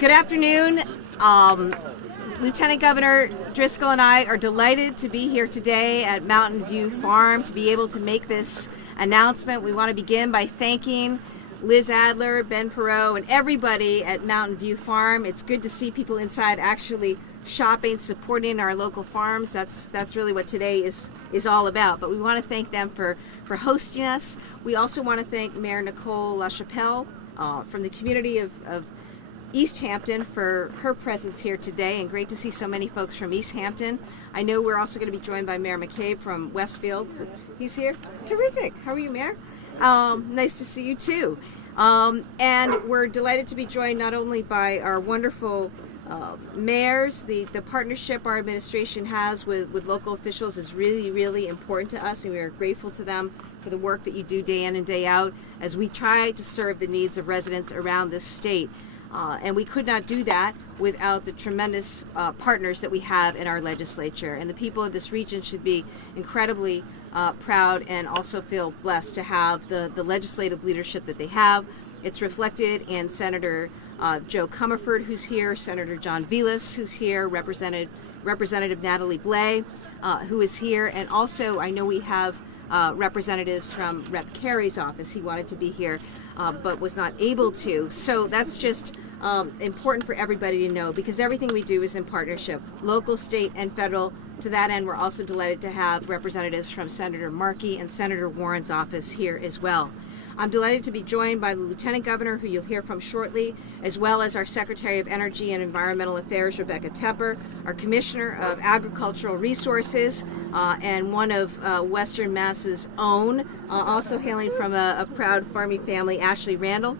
Good afternoon. Lieutenant Governor Driscoll and I are delighted to be here today at Mountain View Farm to be able to make this announcement. We want to begin by thanking Liz Adler, Ben Perot, and everybody at Mountain View Farm. It's good to see people inside actually shopping, supporting our local farms. That's really what today is all about. But we want to thank them for hosting us. We also want to thank Mayor Nicole LaChapelle from the community of Easthampton for her presence here today, and great to see so many folks from Easthampton. I know we're also going to be joined by Mayor McCabe from Westfield. He's here. Terrific. How are you, Mayor? Nice to see you too. And we're delighted to be joined not only by our wonderful mayors. The partnership our administration has with local officials is really, really important to us, and we are grateful to them for the work that you do day in and day out as we try to serve the needs of residents around this state. And we could not do that without the tremendous partners that we have in our legislature. And the people of this region should be incredibly proud and also feel blessed to have the legislative leadership that they have. It's reflected in Senator Joe Comerford, who's here, Senator John Vilas, who's here, Representative Natalie Blais, who is here, and also I know we have representatives from Rep. Carey's office. He wanted to be here, but was not able to. So that's just important for everybody to know, because everything we do is in partnership, local, state, and federal. To that end, we're also delighted to have representatives from Senator Markey and Senator Warren's office here as well. I'm delighted to be joined by the Lieutenant Governor, who you'll hear from shortly, as well as our Secretary of Energy and Environmental Affairs, Rebecca Tepper, our Commissioner of Agricultural Resources, and one of Western Mass's own, also hailing from a proud farming family, Ashley Randall.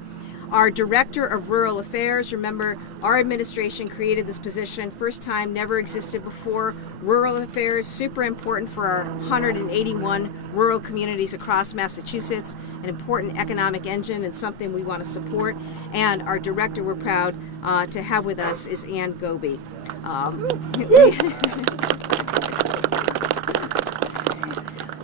Our Director of Rural Affairs, remember, our administration created this position, first time, never existed before. Rural Affairs, super important for our 181 rural communities across Massachusetts, an important economic engine and something we want to support. And our Director we're proud to have with us is Ann Goby.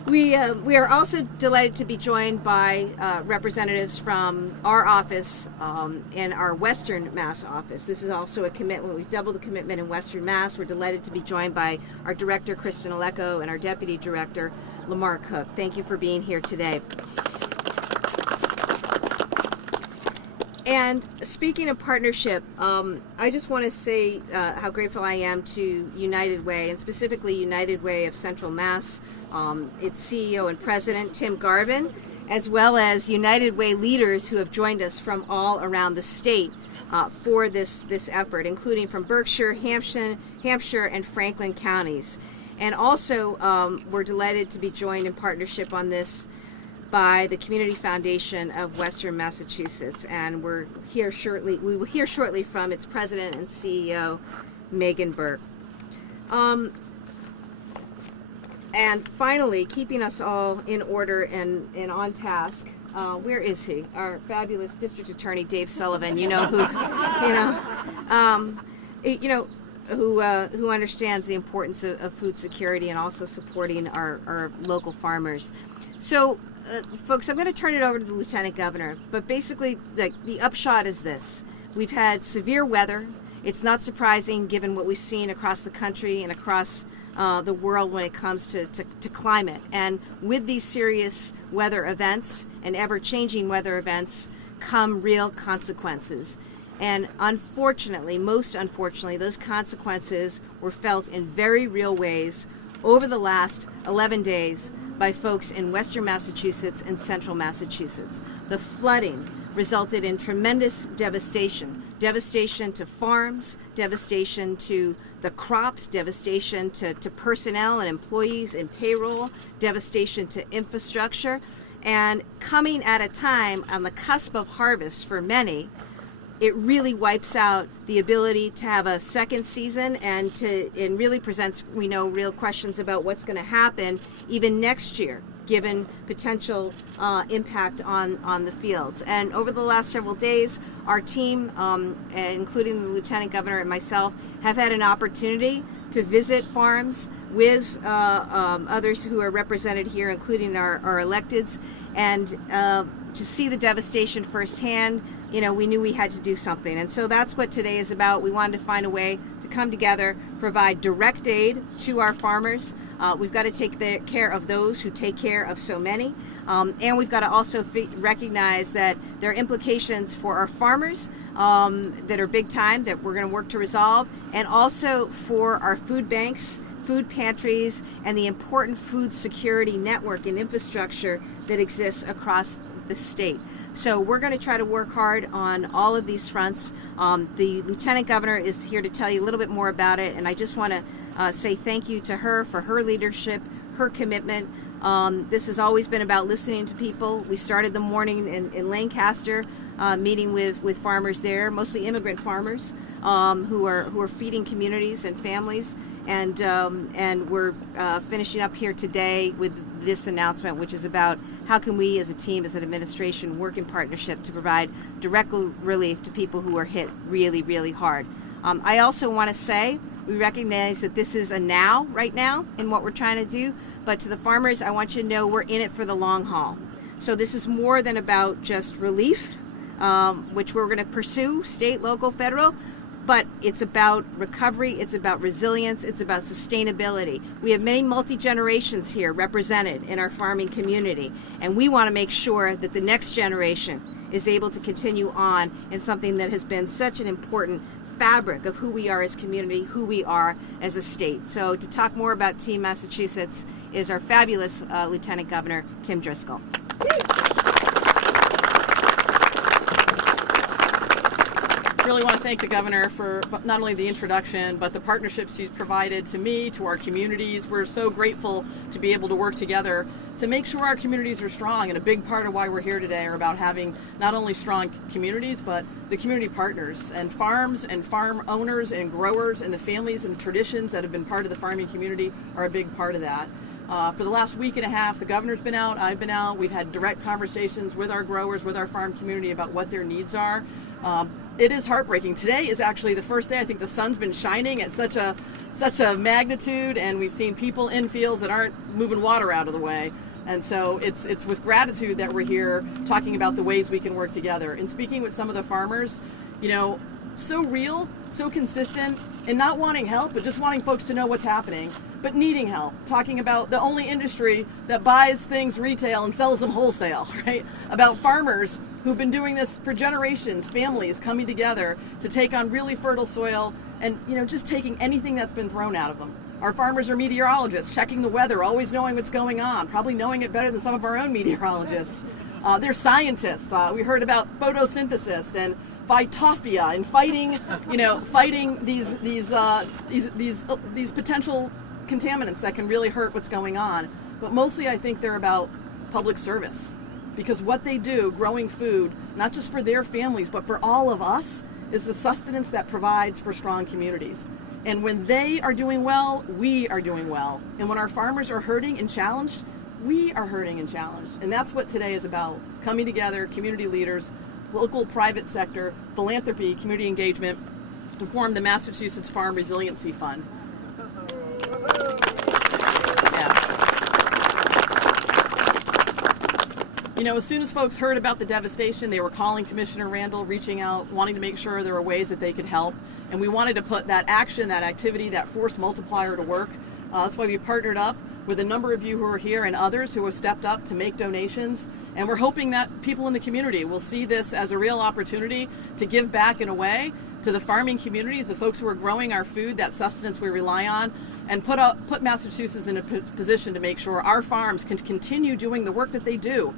We are also delighted to be joined by representatives from our office and our Western Mass office. This is also a commitment. We've doubled the commitment in Western Mass. We're delighted to be joined by our Director, Kristen Alecko, and our Deputy Director, Lamar Cook. Thank you for being here today. And speaking of partnership, I just want to say how grateful I am to United Way, and specifically United Way of Central Mass, its CEO and President, Tim Garvin, as well as United Way leaders who have joined us from all around the state for this effort, including from Berkshire, Hampshire, and Franklin counties. And also, we're delighted to be joined in partnership on this by the Community Foundation of Western Massachusetts, and we will hear shortly from its president and CEO, Megan Burke. And finally, keeping us all in order and on task, where is he? Our fabulous District Attorney, Dave Sullivan. You know who understands the importance of food security and also supporting our local farmers. So, folks, I'm going to turn it over to the Lieutenant Governor, but basically the upshot is this. We've had severe weather. It's not surprising given what we've seen across the country and across the world when it comes to climate. And with these serious weather events and ever-changing weather events come real consequences. And unfortunately, most unfortunately, those consequences were felt in very real ways over the last 11 days by folks in Western Massachusetts and Central Massachusetts. The flooding resulted in tremendous devastation to farms, devastation to the crops, devastation to personnel and employees and payroll, devastation to infrastructure, and coming at a time on the cusp of harvest for many, it really wipes out the ability to have a second season and really presents, we know, real questions about what's going to happen even next year, given potential impact on the fields. And over the last several days, our team, including the Lieutenant Governor and myself, have had an opportunity to visit farms with others who are represented here, including our electeds, and to see the devastation firsthand, we knew we had to do something. And so that's what today is about. We wanted to find a way to come together, provide direct aid to our farmers. We've got to take care of those who take care of so many. And we've got to also recognize that there are implications for our farmers that are big time that we're going to work to resolve, and also for our food banks, food pantries, and the important food security network and infrastructure that exists across the state. So we're going to try to work hard on all of these fronts. The Lieutenant Governor is here to tell you a little bit more about it, and I just want to say thank you to her for her leadership, her commitment. This has always been about listening to people. We started the morning in Lancaster, meeting with farmers there, mostly immigrant farmers who are feeding communities and families, and we're finishing up here today with this announcement, which is about how can we as a team, as an administration, work in partnership to provide direct relief to people who are hit really, really hard. I also want to say we recognize that this is a now, right now, in what we're trying to do, but to the farmers, I want you to know we're in it for the long haul. So this is more than about just relief, which we're going to pursue, state, local, federal, but it's about recovery, it's about resilience, it's about sustainability. We have many multi-generations here represented in our farming community, and we want to make sure that the next generation is able to continue on in something that has been such an important fabric of who we are as community, who we are as a state. So to talk more about Team Massachusetts is our fabulous Lieutenant Governor, Kim Driscoll. Really want to thank the governor for not only the introduction, but the partnerships he's provided to me, to our communities. We're so grateful to be able to work together to make sure our communities are strong. And a big part of why we're here today are about having not only strong communities, but the community partners and farms and farm owners and growers and the families and the traditions that have been part of the farming community are a big part of that. For the last week and a half, the governor's been out, I've been out. We've had direct conversations with our growers, with our farm community about what their needs are. It is heartbreaking. Today is actually the first day I think the sun's been shining at such a magnitude, and we've seen people in fields that aren't moving water out of the way. And so it's with gratitude that we're here talking about the ways we can work together. And speaking with some of the farmers, so real, so consistent, and not wanting help, but just wanting folks to know what's happening, but needing help. Talking about the only industry that buys things retail and sells them wholesale, right? About farmers who've been doing this for generations, families coming together to take on really fertile soil and, just taking anything that's been thrown out of them. Our farmers are meteorologists, checking the weather, always knowing what's going on, probably knowing it better than some of our own meteorologists. They're scientists. We heard about photosynthesis and phytophthia and fighting these potential contaminants that can really hurt what's going on. But mostly I think they're about public service, because what they do, growing food, not just for their families, but for all of us, is the sustenance that provides for strong communities. And when they are doing well, we are doing well. And when our farmers are hurting and challenged, we are hurting and challenged. And that's what today is about, coming together, community leaders, local private sector, philanthropy, community engagement, to form the Massachusetts Farm Resiliency Fund. As soon as folks heard about the devastation, they were calling Commissioner Randall, reaching out, wanting to make sure there were ways that they could help. And we wanted to put that action, that activity, that force multiplier to work. That's why we partnered up with a number of you who are here and others who have stepped up to make donations. And we're hoping that people in the community will see this as a real opportunity to give back in a way to the farming communities, the folks who are growing our food, that sustenance we rely on, and put Massachusetts in a position to make sure our farms can continue doing the work that they do.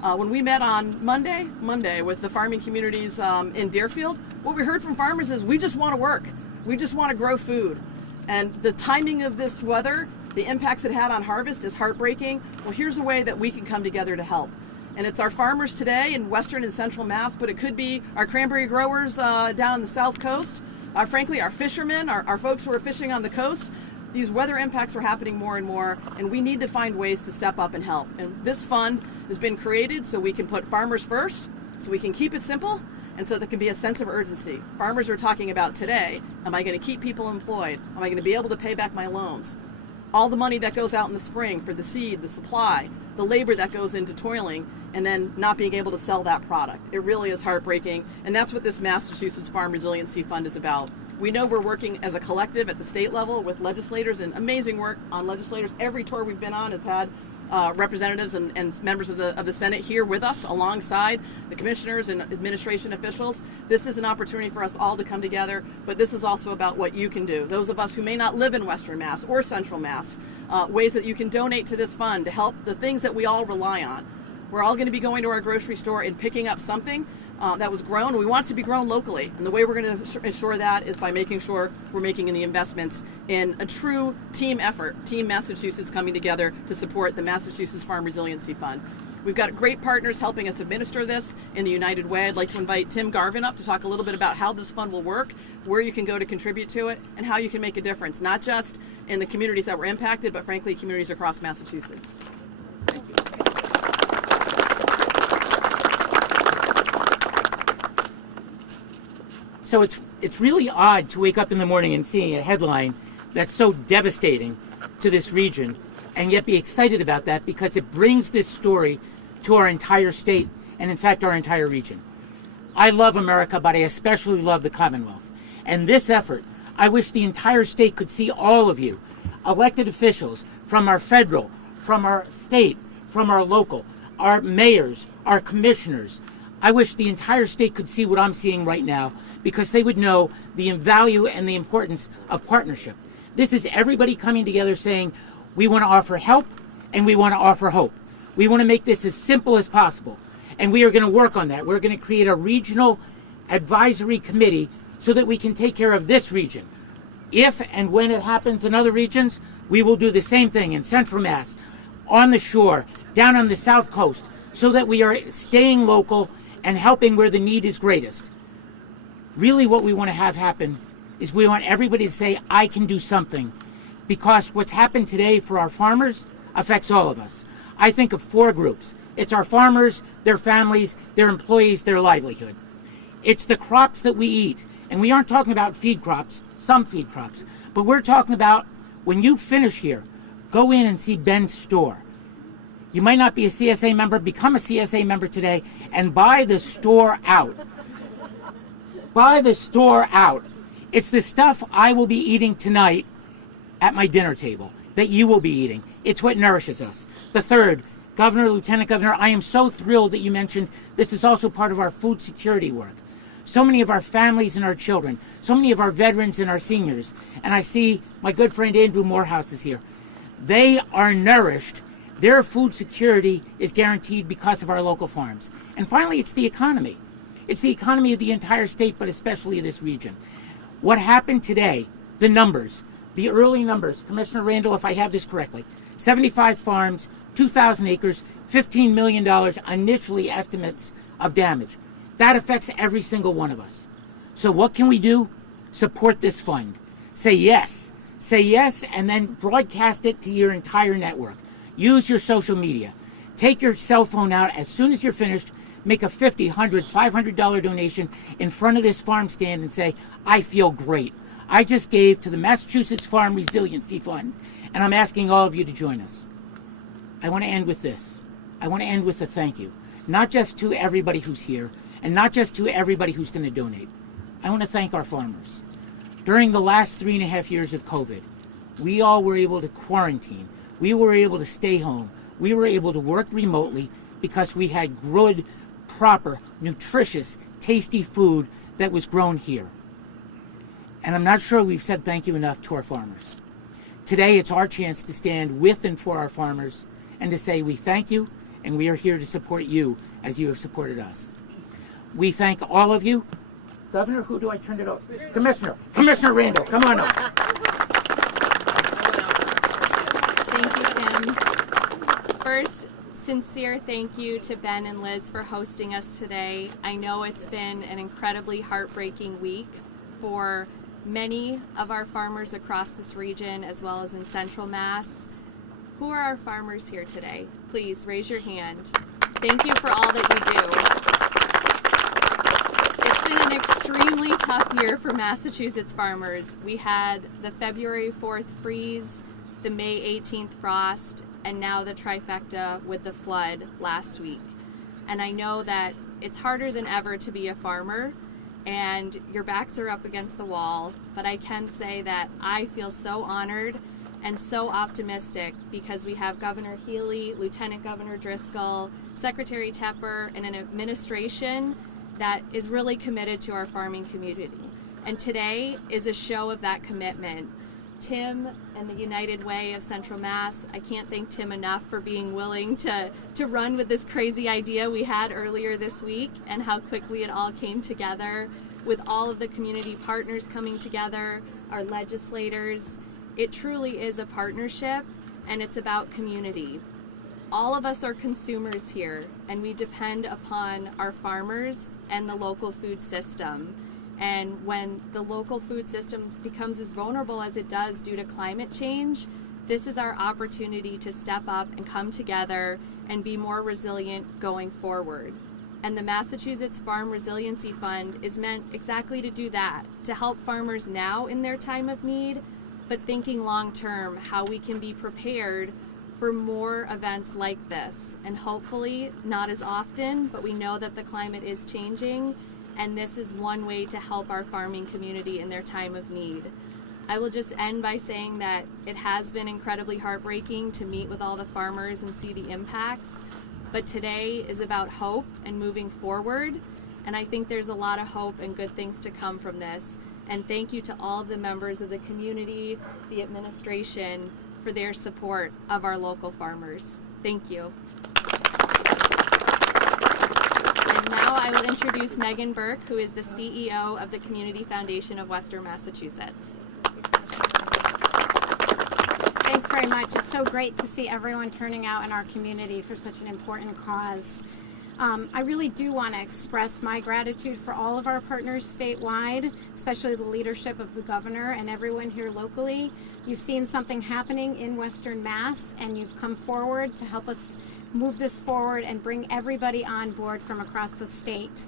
When we met on Monday with the farming communities in Deerfield, what we heard from farmers is we just want to work. We just want to grow food. And the timing of this weather, the impacts it had on harvest is heartbreaking. Well, here's a way that we can come together to help. And it's our farmers today in Western and Central Mass, but it could be our cranberry growers down the South Coast. Frankly, our fishermen, our folks who are fishing on the coast. These weather impacts are happening more and more, and we need to find ways to step up and help. And this fund has been created so we can put farmers first, so we can keep it simple, and so there can be a sense of urgency. Farmers are talking about today, am I going to keep people employed? Am I going to be able to pay back my loans? all the money that goes out in the spring for the seed, the supply, the labor that goes into toiling, and then not being able to sell that product. It really is heartbreaking, and that's what this Massachusetts Farm Resiliency Fund is about. We know we're working as a collective at the state level with legislators, and amazing work on legislators. Every tour we've been on has had representatives and members of the Senate here with us alongside the commissioners and administration officials. This is an opportunity for us all to come together, but this is also about what you can do. Those of us who may not live in Western Mass or Central Mass, ways that you can donate to this fund to help the things that we all rely on. We're all going to be going to our grocery store and picking up something that was grown. We want it to be grown locally. And the way we're going to ensure that is by making sure we're making the investments in a true team effort, Team Massachusetts coming together to support the Massachusetts Farm Resiliency Fund. We've got great partners helping us administer this in the United Way. I'd like to invite Tim Garvin up to talk a little bit about how this fund will work, where you can go to contribute to it, and how you can make a difference, not just in the communities that were impacted, but frankly, communities across Massachusetts. Thank you. So it's really odd to wake up in the morning and seeing a headline that's so devastating to this region and yet be excited about that because it brings this story to our entire state and in fact our entire region. I love America, but I especially love the Commonwealth. And this effort, I wish the entire state could see all of you, elected officials from our federal, from our state, from our local, our mayors, our commissioners. I wish the entire state could see what I'm seeing right now because they would know the value and the importance of partnership. This is everybody coming together saying, we want to offer help and we want to offer hope. We want to make this as simple as possible. And we are going to work on that. We're going to create a regional advisory committee so that we can take care of this region. If and when it happens in other regions, we will do the same thing in Central Mass, on the shore, down on the South Coast, so that we are staying local and helping where the need is greatest. Really what we want to have happen is we want everybody to say, I can do something. Because what's happened today for our farmers affects all of us. I think of 4 groups. It's our farmers, their families, their employees, their livelihood. It's the crops that we eat. And we aren't talking about feed crops, some feed crops. But we're talking about when you finish here, go in and see Ben's store. You might not be a CSA member, become a CSA member today and buy the store out. Buy the store out. It's the stuff I will be eating tonight at my dinner table that you will be eating. It's what nourishes us. The third, Governor, Lieutenant Governor, I am so thrilled that you mentioned this is also part of our food security work. So many of our families and our children, so many of our veterans and our seniors, and I see my good friend Andrew Morehouse is here. They are nourished. Their food security is guaranteed because of our local farms. And finally, it's the economy. It's the economy of the entire state, but especially this region. What happened today, the numbers, the early numbers, Commissioner Randall, if I have this correctly, 75 farms, 2,000 acres, $15 million initially estimates of damage. That affects every single one of us. So what can we do? Support this fund. Say yes. Say yes, and then broadcast it to your entire network. Use your social media. Take your cell phone out as soon as you're finished. Make a $50, $100, $500 donation in front of this farm stand and say, I feel great. I just gave to the Massachusetts Farm Resiliency Fund, and I'm asking all of you to join us. I want to end with this. I want to end with a thank you, not just to everybody who's here, and not just to everybody who's going to donate. I want to thank our farmers. During the last 3.5 years of COVID, we all were able to quarantine. We were able to stay home. We were able to work remotely because we had good, proper, nutritious, tasty food that was grown here. And I'm not sure we've said thank you enough to our farmers. Today, it's our chance to stand with and for our farmers and to say we thank you, and we are here to support you as you have supported us. We thank all of you. Governor, who do I turn it over? Commissioner Randall, come on up. Thank you, Tim. First, sincere thank you to Ben and Liz for hosting us today. I know it's been an incredibly heartbreaking week for many of our farmers across this region as well as in Central Mass. Who are our farmers here today? Please raise your hand. Thank you for all that you do. It's been an extremely tough year for Massachusetts farmers. We had the February 4th freeze the May 18th frost, and now the trifecta with the flood last week. And I know that it's harder than ever to be a farmer, and your backs are up against the wall, but I can say that I feel so honored and so optimistic because we have Governor Healey, Lieutenant Governor Driscoll, Secretary Tepper, and an administration that is really committed to our farming community. And today is a show of that commitment. Tim and the United Way of Central Mass, I can't thank Tim enough for being willing to run with this crazy idea we had earlier this week and how quickly it all came together with all of the community partners coming together, our legislators. It truly is a partnership, and it's about community. All of us are consumers here, and we depend upon our farmers and the local food system. And when the local food system becomes as vulnerable as it does due to climate change, this is our opportunity to step up and come together and be more resilient going forward. And the Massachusetts Farm Resiliency Fund is meant exactly to do that, to help farmers now in their time of need, but thinking long term how we can be prepared for more events like this. And hopefully not as often, but we know that the climate is changing, and this is one way to help our farming community in their time of need. I will just end by saying that it has been incredibly heartbreaking to meet with all the farmers and see the impacts, but today is about hope and moving forward, and I think there's a lot of hope and good things to come from this. And thank you to all of the members of the community, the administration, for their support of our local farmers. Thank you. And now I will introduce Megan Burke, who is the CEO of the Community Foundation of Western Massachusetts. Thanks very much. It's so great to see everyone turning out in our community for such an important cause. I really do want to express my gratitude for all of our partners statewide, especially the leadership of the governor and everyone here locally. You've seen something happening in Western Mass, and you've come forward to help us move this forward and bring everybody on board from across the state.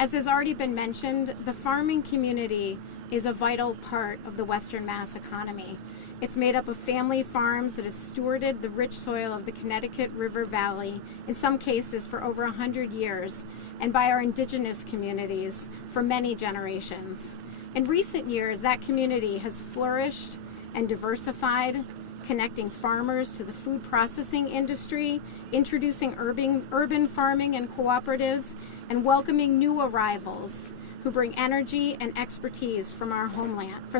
As has already been mentioned, the farming community is a vital part of the Western Mass economy. It's made up of family farms that have stewarded the rich soil of the Connecticut River Valley, in some cases for over 100 years, and by our indigenous communities for many generations. In recent years, that community has flourished and diversified, connecting farmers to the food processing industry, introducing urban farming and cooperatives, and welcoming new arrivals who bring energy and expertise from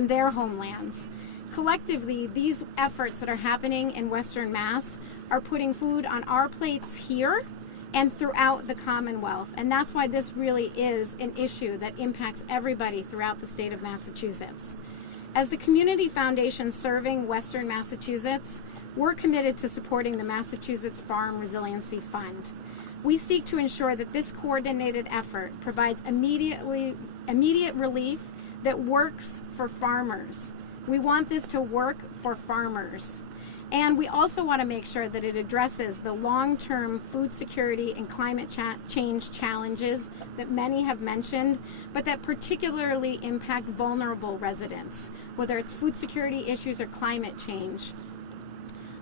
their homelands. Collectively, these efforts that are happening in Western Mass are putting food on our plates here and throughout the Commonwealth. And that's why this really is an issue that impacts everybody throughout the state of Massachusetts. As the Community Foundation serving Western Massachusetts, we're committed to supporting the Massachusetts Farm Resiliency Fund. We seek to ensure that this coordinated effort provides immediate relief that works for farmers. We want this to work for farmers. And we also want to make sure that it addresses the long-term food security and climate change challenges that many have mentioned, but that particularly impact vulnerable residents, whether it's food security issues or climate change.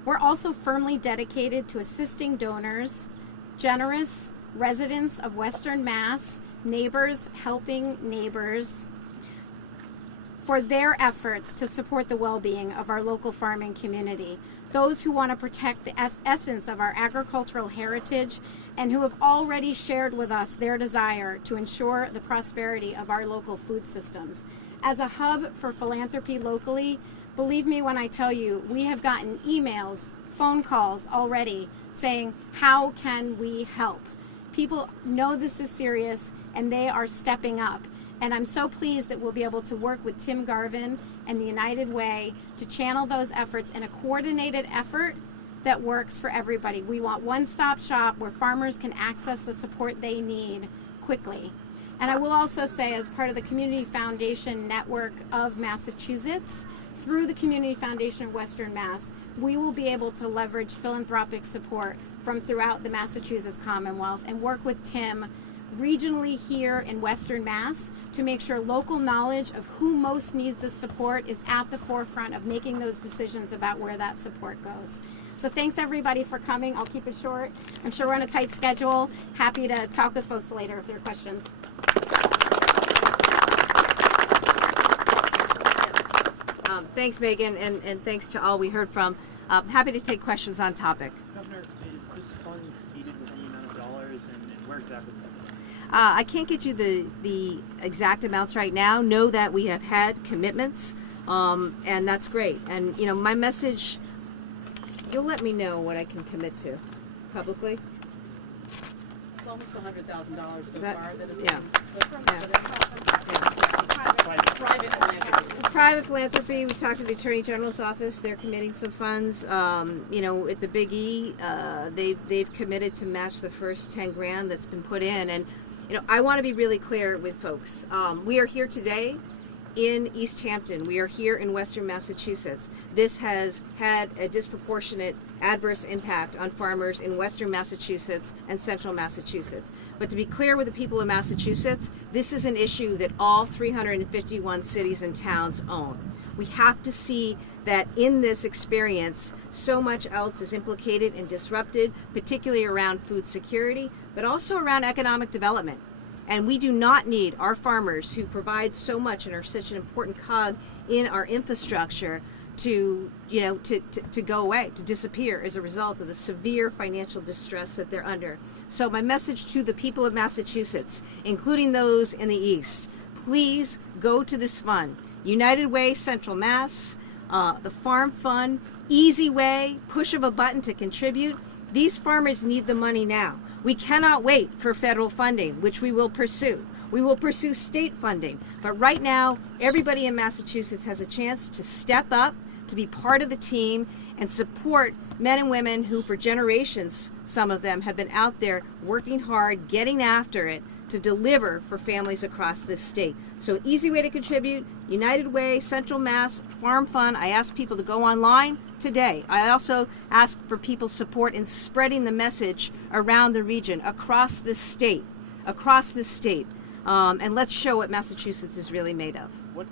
We're also firmly dedicated to assisting donors, generous residents of Western Mass, neighbors helping neighbors, for their efforts to support the well-being of our local farming community, those who want to protect the essence of our agricultural heritage and who have already shared with us their desire to ensure the prosperity of our local food systems. As a hub for philanthropy locally, believe me when I tell you, we have gotten emails, phone calls already saying, how can we help? People know this is serious and they are stepping up. And I'm so pleased that we'll be able to work with Tim Garvin and the United Way to channel those efforts in a coordinated effort that works for everybody. We want one-stop shop where farmers can access the support they need quickly. And I will also say, as part of the Community Foundation Network of Massachusetts, through the Community Foundation of Western Mass, we will be able to leverage philanthropic support from throughout the Massachusetts Commonwealth and work with Tim regionally here in Western Mass to make sure local knowledge of who most needs the support is at the forefront of making those decisions about where that support goes. So thanks everybody for coming. I'll keep it short. I'm sure we're on a tight schedule. Happy to talk with folks later if there are questions. Thanks, Megan, and thanks to all we heard from. Happy to take questions on topic. Governor, is this fund seeded with any amount of dollars, and where exactly? I can't get you the exact amounts right now. Know that we have had commitments, and that's great. And my message, you'll let me know what I can commit to publicly. It's almost $100,000 so That- far that has yeah. private philanthropy. Private philanthropy. We talked to the Attorney General's office. They're committing some funds. At the Big E, they've committed to match the first 10 grand that's been put in. And I want to be really clear with folks. We are here today in Easthampton. We are here in Western Massachusetts. This has had a disproportionate adverse impact on farmers in Western Massachusetts and Central Massachusetts. But to be clear with the people of Massachusetts, this is an issue that all 351 cities and towns own. We have to see that in this experience, so much else is implicated and disrupted, particularly around food security, but also around economic development. And we do not need our farmers, who provide so much and are such an important cog in our infrastructure, to go away, to disappear as a result of the severe financial distress that they're under. So my message to the people of Massachusetts, including those in the East, please go to this fund. United Way Central Mass, the Farm Fund, easy way, push of a button to contribute. These farmers need the money now. We cannot wait for federal funding, which we will pursue. We will pursue state funding. But right now, everybody in Massachusetts has a chance to step up, to be part of the team, and support men and women who, for generations, some of them, have been out there working hard, getting after it, to deliver for families across this state. So easy way to contribute, United Way, Central Mass, Farm Fund. I ask people to go online today. I also ask for people's support in spreading the message around the region, across this state, and let's show what Massachusetts is really made of. What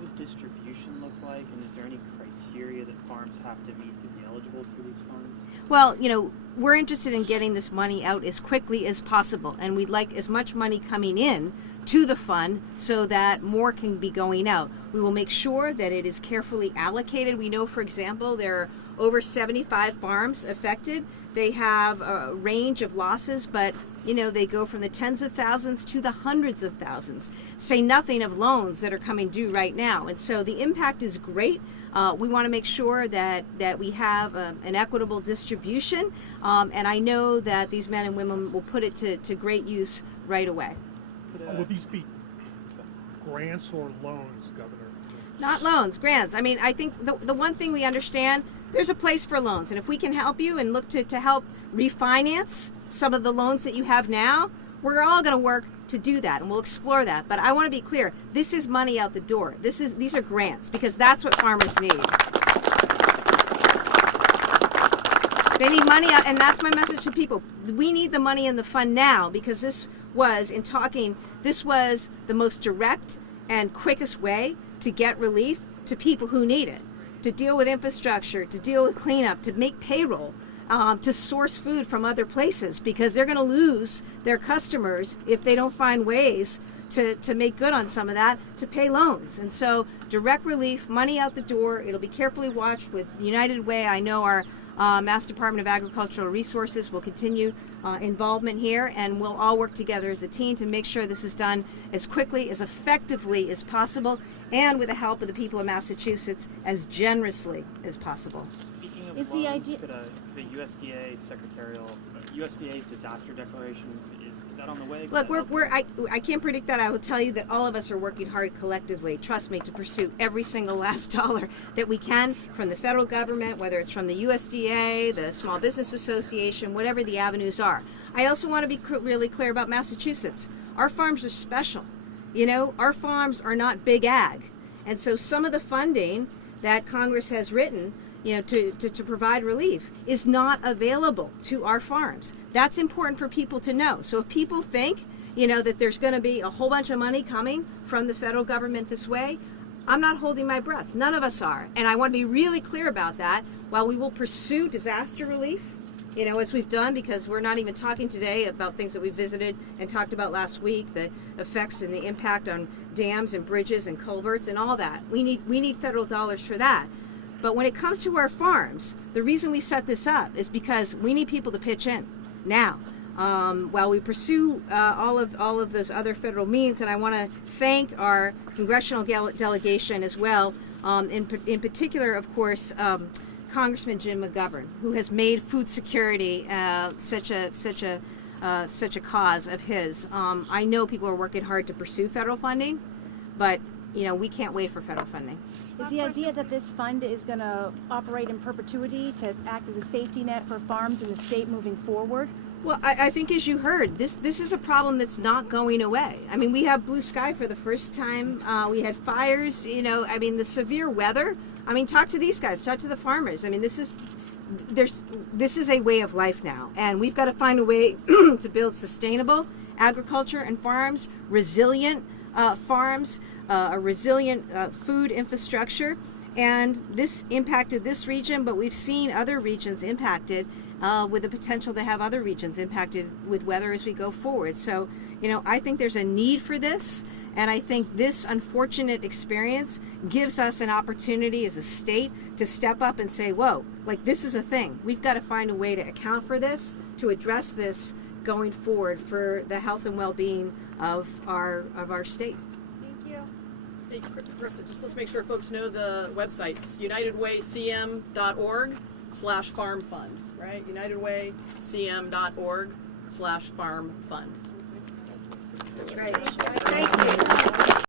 would distribution look like, and is there any criteria that farms have to meet to be eligible for these funds? Well, we're interested in getting this money out as quickly as possible, and we'd like as much money coming in to the fund so that more can be going out. We will make sure that it is carefully allocated. We know, for example, there are over 75 farms affected. They have a range of losses, but they go from the tens of thousands to the hundreds of thousands. Say nothing of loans that are coming due right now. And so the impact is great. We want to make sure that we have an equitable distribution, and I know that these men and women will put it to great use right away. Will these be grants or loans, Governor? Not loans, grants. I mean, I think the one thing we understand, there's a place for loans, and if we can help you and look to help refinance some of the loans that you have now, we're all going to work to do that, and we'll explore that. But I want to be clear, this is money out the door. These are grants, because that's what farmers need. They need money out, and that's my message to people. We need the money in the fund now, because this was the most direct and quickest way to get relief to people who need it, to deal with infrastructure, to deal with cleanup, to make payroll, to source food from other places, because they're going to lose their customers if they don't find ways to make good on some of that, to pay loans. And so direct relief, money out the door. It'll be carefully watched with United Way. I know our Mass Department of Agricultural Resources will continue involvement here, and we'll all work together as a team to make sure this is done as quickly, as effectively as possible, and with the help of the people of Massachusetts, as generously as possible. Speaking of Is the loans, idea- could the USDA disaster declaration, is that on the way? Look, I can't predict that. I will tell you that all of us are working hard collectively, trust me, to pursue every single last dollar that we can from the federal government, whether it's from the USDA, the Small Business Association, whatever the avenues are. I also want to be really clear about Massachusetts. Our farms are special. Our farms are not big ag. And so some of the funding that Congress has written to provide relief is not available to our farms. That's important for people to know. So if people think, that there's going to be a whole bunch of money coming from the federal government this way, I'm not holding my breath. None of us are. And I want to be really clear about that. While we will pursue disaster relief, as we've done, because we're not even talking today about things that we visited and talked about last week, the effects and the impact on dams and bridges and culverts and all that. We need federal dollars for that. But when it comes to our farms, the reason we set this up is because we need people to pitch in now. While we pursue all of those other federal means, and I want to thank our congressional delegation as well. In particular, of course, Congressman Jim McGovern, who has made food security such a cause of his. I know people are working hard to pursue federal funding, but we can't wait for federal funding. Is the idea that this fund is going to operate in perpetuity to act as a safety net for farms in the state moving forward? Well, I think, as you heard, this is a problem that's not going away. I mean, we have blue sky for the first time. We had fires, the severe weather. I mean, talk to these guys, talk to the farmers. I mean, this is a way of life now, and we've got to find a way to build sustainable agriculture and farms, resilient farms, a resilient food infrastructure. And this impacted this region, but we've seen other regions impacted with the potential to have other regions impacted with weather as we go forward. So, I think there's a need for this. And I think this unfortunate experience gives us an opportunity as a state to step up and say, whoa, this is a thing. We've got to find a way to account for this, to address this going forward for the health and well-being of our state. Thank you. Hey, Krista, just let's make sure folks know the websites, unitedwaycm.org/farmfund, right? unitedwaycm.org/farmfund. That's right. Thank you.